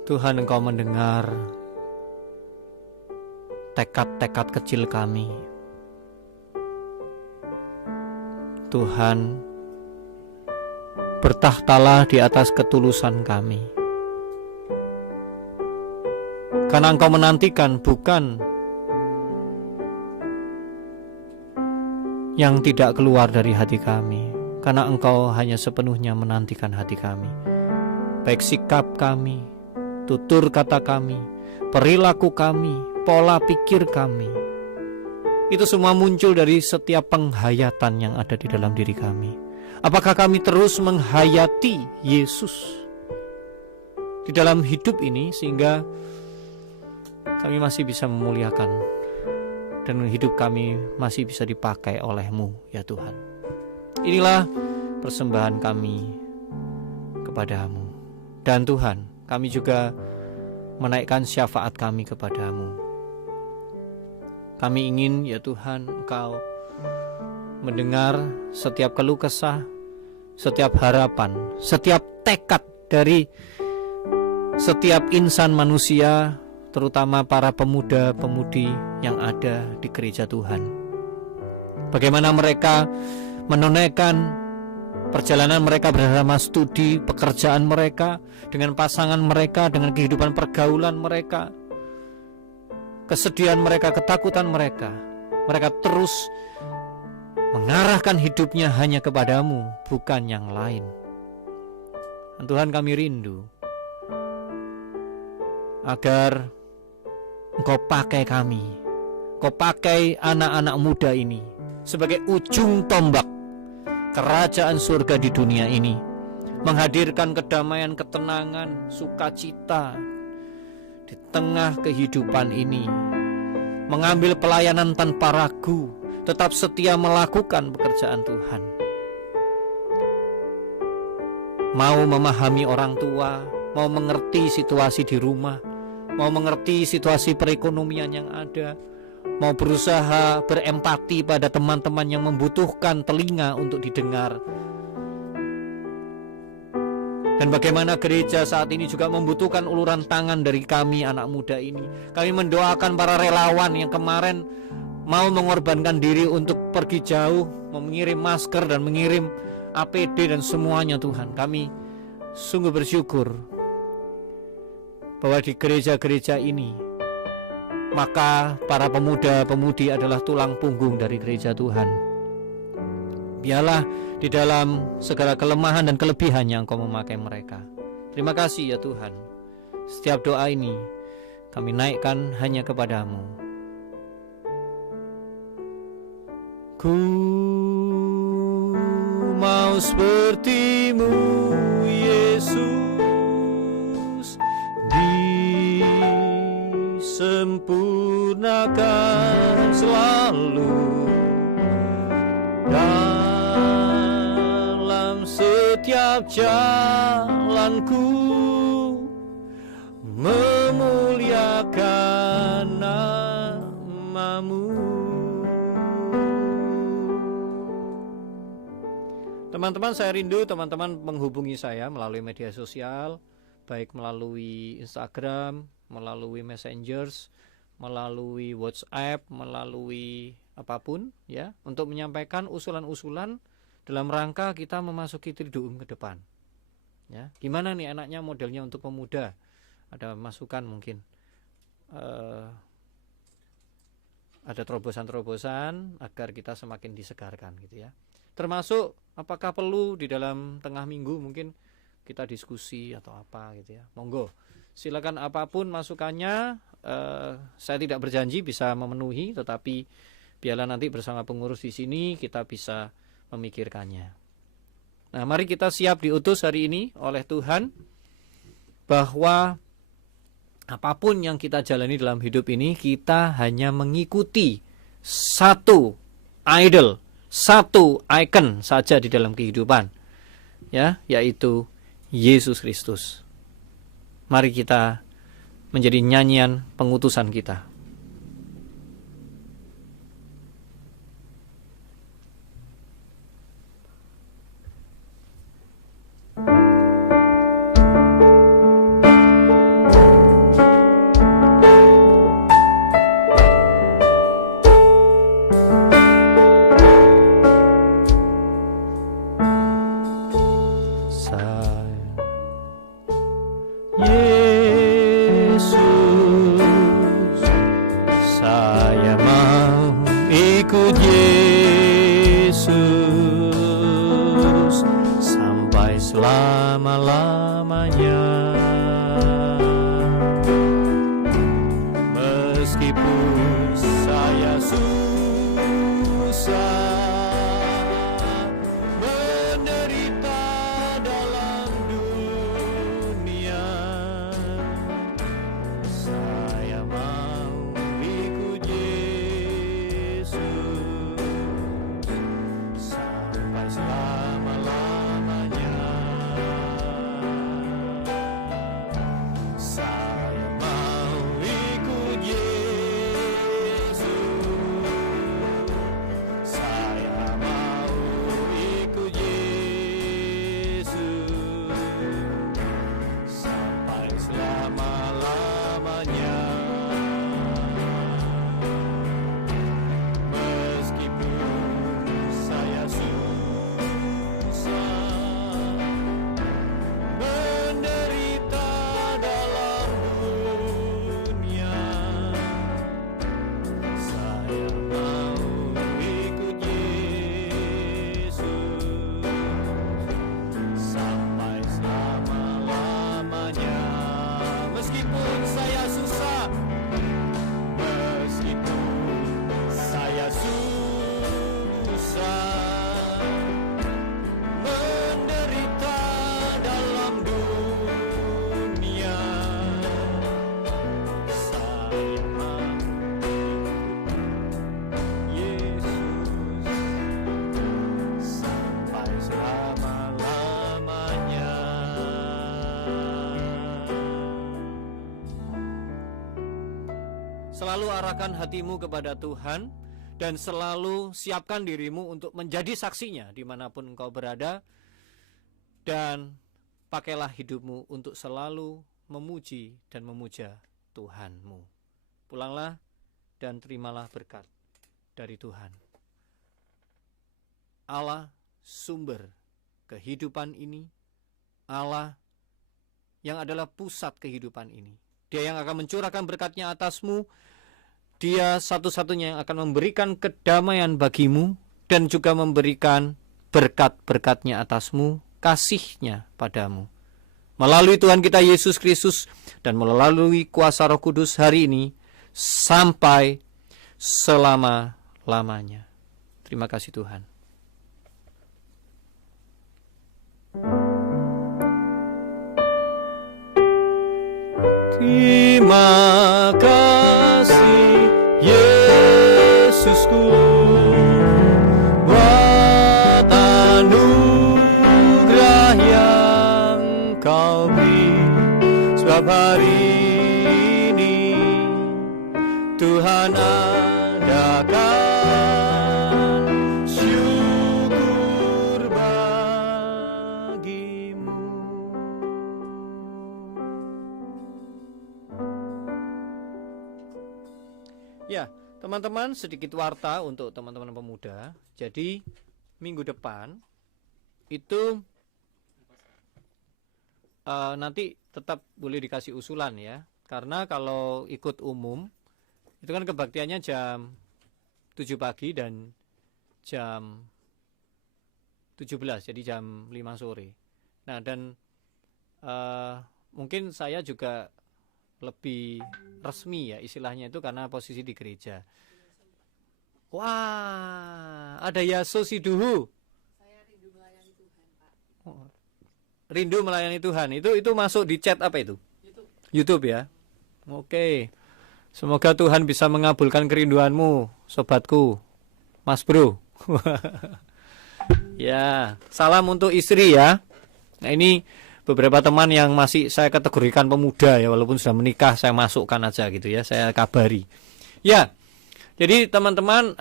Tuhan, Engkau mendengar tekad-tekad kecil kami. Tuhan, bertahtalah di atas ketulusan kami. Karena Engkau menantikan bukan yang tidak keluar dari hati kami, karena Engkau hanya sepenuhnya menantikan hati kami. Baik sikap kami, tutur kata kami, perilaku kami, pola pikir kami, itu semua muncul dari setiap penghayatan yang ada di dalam diri kami. Apakah kami terus menghayati Yesus di dalam hidup ini sehingga kami masih bisa memuliakan dan hidup kami masih bisa dipakai oleh-Mu ya Tuhan. Inilah persembahan kami kepada-Mu. Dan Tuhan, kami juga menaikkan syafaat kami kepada-Mu. Kami ingin ya Tuhan, Engkau mendengar setiap keluh kesah, setiap harapan, setiap tekad dari setiap insan manusia, terutama para pemuda-pemudi yang ada di gereja Tuhan. Bagaimana mereka menunaikan perjalanan mereka bersama studi, pekerjaan mereka, dengan pasangan mereka, dengan kehidupan pergaulan mereka, kesedihan mereka, ketakutan mereka. Mereka terus mengarahkan hidupnya hanya kepada-Mu, bukan yang lain. Dan Tuhan, kami rindu agar Engkau pakai kami, Engkau pakai anak-anak muda ini sebagai ujung tombak kerajaan surga di dunia ini, menghadirkan kedamaian, ketenangan, sukacita di tengah kehidupan ini, mengambil pelayanan tanpa ragu, tetap setia melakukan pekerjaan Tuhan, mau memahami orang tua, mau mengerti situasi di rumah, mau mengerti situasi perekonomian yang ada, mau berusaha berempati pada teman-teman yang membutuhkan telinga untuk didengar. Dan bagaimana gereja saat ini juga membutuhkan uluran tangan dari kami anak muda ini. Kami mendoakan para relawan yang kemarin mau mengorbankan diri untuk pergi jauh, mengirim masker dan mengirim APD dan semuanya Tuhan. Kami sungguh bersyukur bahwa di gereja-gereja ini, maka para pemuda-pemudi adalah tulang punggung dari gereja Tuhan. Biarlah di dalam segala kelemahan dan kelebihannya Engkau memakai mereka. Terima kasih ya Tuhan. Setiap doa ini kami naikkan hanya kepada-Mu. Ku mau seperti-Mu Yesus, disempurnakan selalu dalam setiap jalanku, memuliakan nama-Mu. Teman-teman, saya rindu teman-teman menghubungi saya melalui media sosial, baik melalui Instagram, melalui Messengers, melalui WhatsApp, melalui apapun ya, untuk menyampaikan usulan-usulan dalam rangka kita memasuki Triduum ke depan. Ya, gimana nih enaknya modelnya untuk pemuda? Ada masukan mungkin. Ada terobosan-terobosan agar kita semakin disegarkan gitu ya. Termasuk apakah perlu di dalam tengah minggu mungkin kita diskusi atau apa gitu ya. Monggo, silakan apapun masukannya. Saya tidak berjanji bisa memenuhi, tetapi biarlah nanti bersama pengurus di sini kita bisa memikirkannya. Nah, mari kita siap diutus hari ini oleh Tuhan bahwa apapun yang kita jalani dalam hidup ini, kita hanya mengikuti satu idol, satu icon saja di dalam kehidupan, ya, yaitu Yesus Kristus. Mari kita menjadi nyanyian pengutusan kita. Selalu arahkan hatimu kepada Tuhan dan selalu siapkan dirimu untuk menjadi saksinya dimanapun engkau berada, dan pakailah hidupmu untuk selalu memuji dan memuja Tuhanmu. Pulanglah dan terimalah berkat dari Tuhan. Allah sumber kehidupan ini, Allah yang adalah pusat kehidupan ini. Dia yang akan mencurahkan berkatnya atasmu. Dia satu-satunya yang akan memberikan kedamaian bagimu dan juga memberikan berkat-berkatnya atasmu, kasihnya padamu. Melalui Tuhan kita Yesus Kristus dan melalui kuasa Roh Kudus hari ini sampai selama-lamanya. Terima kasih Tuhan. Terima kasih Yesusku buat anugerah yang Kau beri, sebab hari ini Tuhan adakan syukur bagimu. Ya, teman-teman, sedikit warta untuk teman-teman pemuda. Jadi minggu depan itu nanti tetap boleh dikasih usulan ya. Karena kalau ikut umum itu kan kebaktiannya jam 7 pagi dan jam 17, jadi jam 5 sore. Nah, dan mungkin saya juga lebih resmi ya istilahnya itu karena posisi di gereja. Wah, ada Yaso Siduhu. Saya rindu melayani Tuhan, Pak. Oh, rindu melayani Tuhan. Itu masuk di chat apa itu? YouTube ya. Oke. Semoga Tuhan bisa mengabulkan kerinduanmu, sobatku. Mas Bro. Ya, salam untuk istri ya. Nah, ini beberapa teman yang masih saya kategorikan pemuda ya, walaupun sudah menikah saya masukkan aja gitu ya, saya kabari. Ya, jadi teman-teman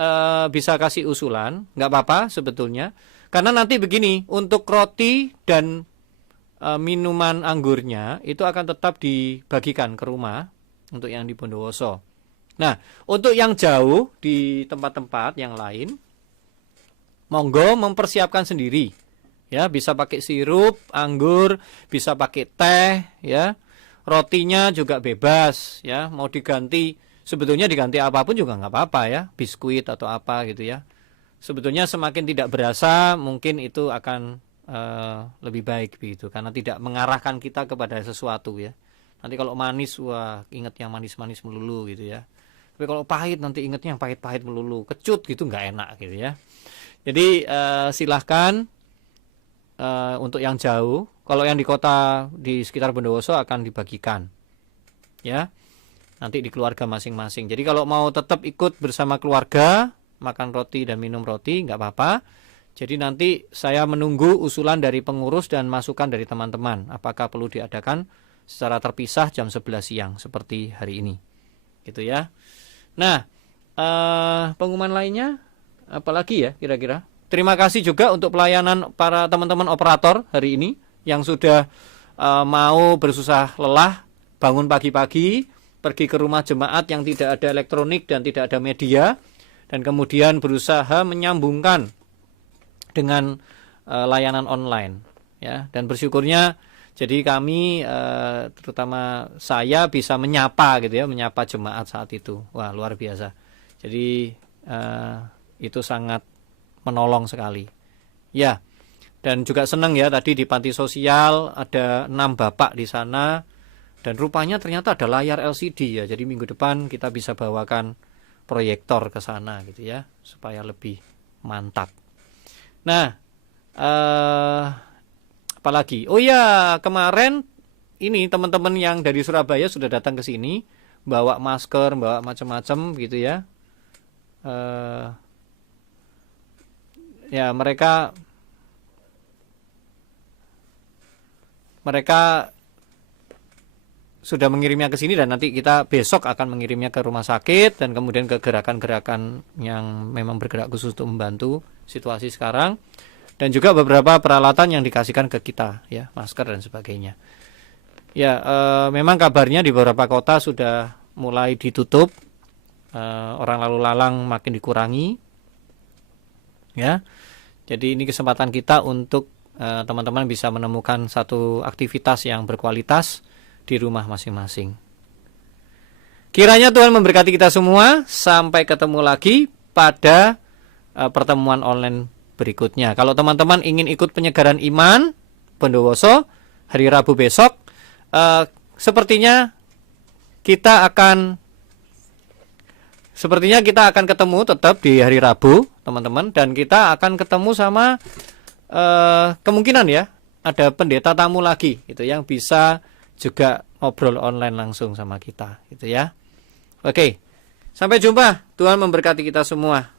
bisa kasih usulan, nggak apa-apa sebetulnya. Karena nanti begini, untuk roti dan minuman anggurnya itu akan tetap dibagikan ke rumah untuk yang di Bondowoso. Nah, untuk yang jauh di tempat-tempat yang lain, monggo mempersiapkan sendiri. Ya, bisa pakai sirup, anggur, bisa pakai teh, ya. Rotinya juga bebas, ya. Mau diganti, sebetulnya diganti apapun juga nggak apa-apa ya, biskuit atau apa gitu ya. Sebetulnya semakin tidak berasa, mungkin itu akan lebih baik begitu, karena tidak mengarahkan kita kepada sesuatu ya. Nanti kalau manis, wah ingat yang manis-manis melulu gitu ya. Tapi kalau pahit nanti ingatnya yang pahit-pahit melulu, kecut gitu nggak enak gitu ya. Jadi silahkan. Untuk yang jauh, kalau yang di kota di sekitar Bondowoso akan dibagikan ya, nanti di keluarga masing-masing. Jadi kalau mau tetap ikut bersama keluarga makan roti dan minum roti nggak apa-apa. Jadi nanti saya menunggu usulan dari pengurus dan masukan dari teman-teman apakah perlu diadakan secara terpisah jam 11 siang seperti hari ini gitu ya. Nah, pengumuman lainnya apalagi ya kira-kira? Terima kasih juga untuk pelayanan para teman-teman operator hari ini yang sudah mau bersusah lelah bangun pagi-pagi, pergi ke rumah jemaat yang tidak ada elektronik dan tidak ada media, dan kemudian berusaha menyambungkan dengan layanan online. Ya, dan bersyukurnya jadi kami terutama saya bisa menyapa gitu ya, menyapa jemaat saat itu. Wah, luar biasa. Jadi itu sangat menolong sekali. Ya, dan juga senang ya tadi di panti sosial ada 6 bapak di sana dan rupanya ternyata ada layar LCD ya. Jadi minggu depan kita bisa bawakan proyektor ke sana gitu ya supaya lebih mantap. Nah, apalagi? Oh ya, kemarin ini teman-teman yang dari Surabaya sudah datang ke sini bawa masker, bawa macam-macam gitu ya. Ya mereka sudah mengirimnya ke sini dan nanti kita besok akan mengirimnya ke rumah sakit dan kemudian ke gerakan-gerakan yang memang bergerak khusus untuk membantu situasi sekarang, dan juga beberapa peralatan yang dikasihkan ke kita ya, masker dan sebagainya. Ya memang kabarnya di beberapa kota sudah mulai ditutup, orang lalu lalang makin dikurangi ya. Jadi ini kesempatan kita untuk teman-teman bisa menemukan satu aktivitas yang berkualitas di rumah masing-masing. Kiranya Tuhan memberkati kita semua. Sampai ketemu lagi pada pertemuan online berikutnya. Kalau teman-teman ingin ikut penyegaran iman Bondowoso hari Rabu besok, sepertinya kita akan ketemu tetap di hari Rabu, teman-teman, dan kita akan ketemu sama kemungkinan ya ada pendeta tamu lagi gitu yang bisa juga ngobrol online langsung sama kita gitu ya. Oke. Sampai jumpa. Tuhan memberkati kita semua.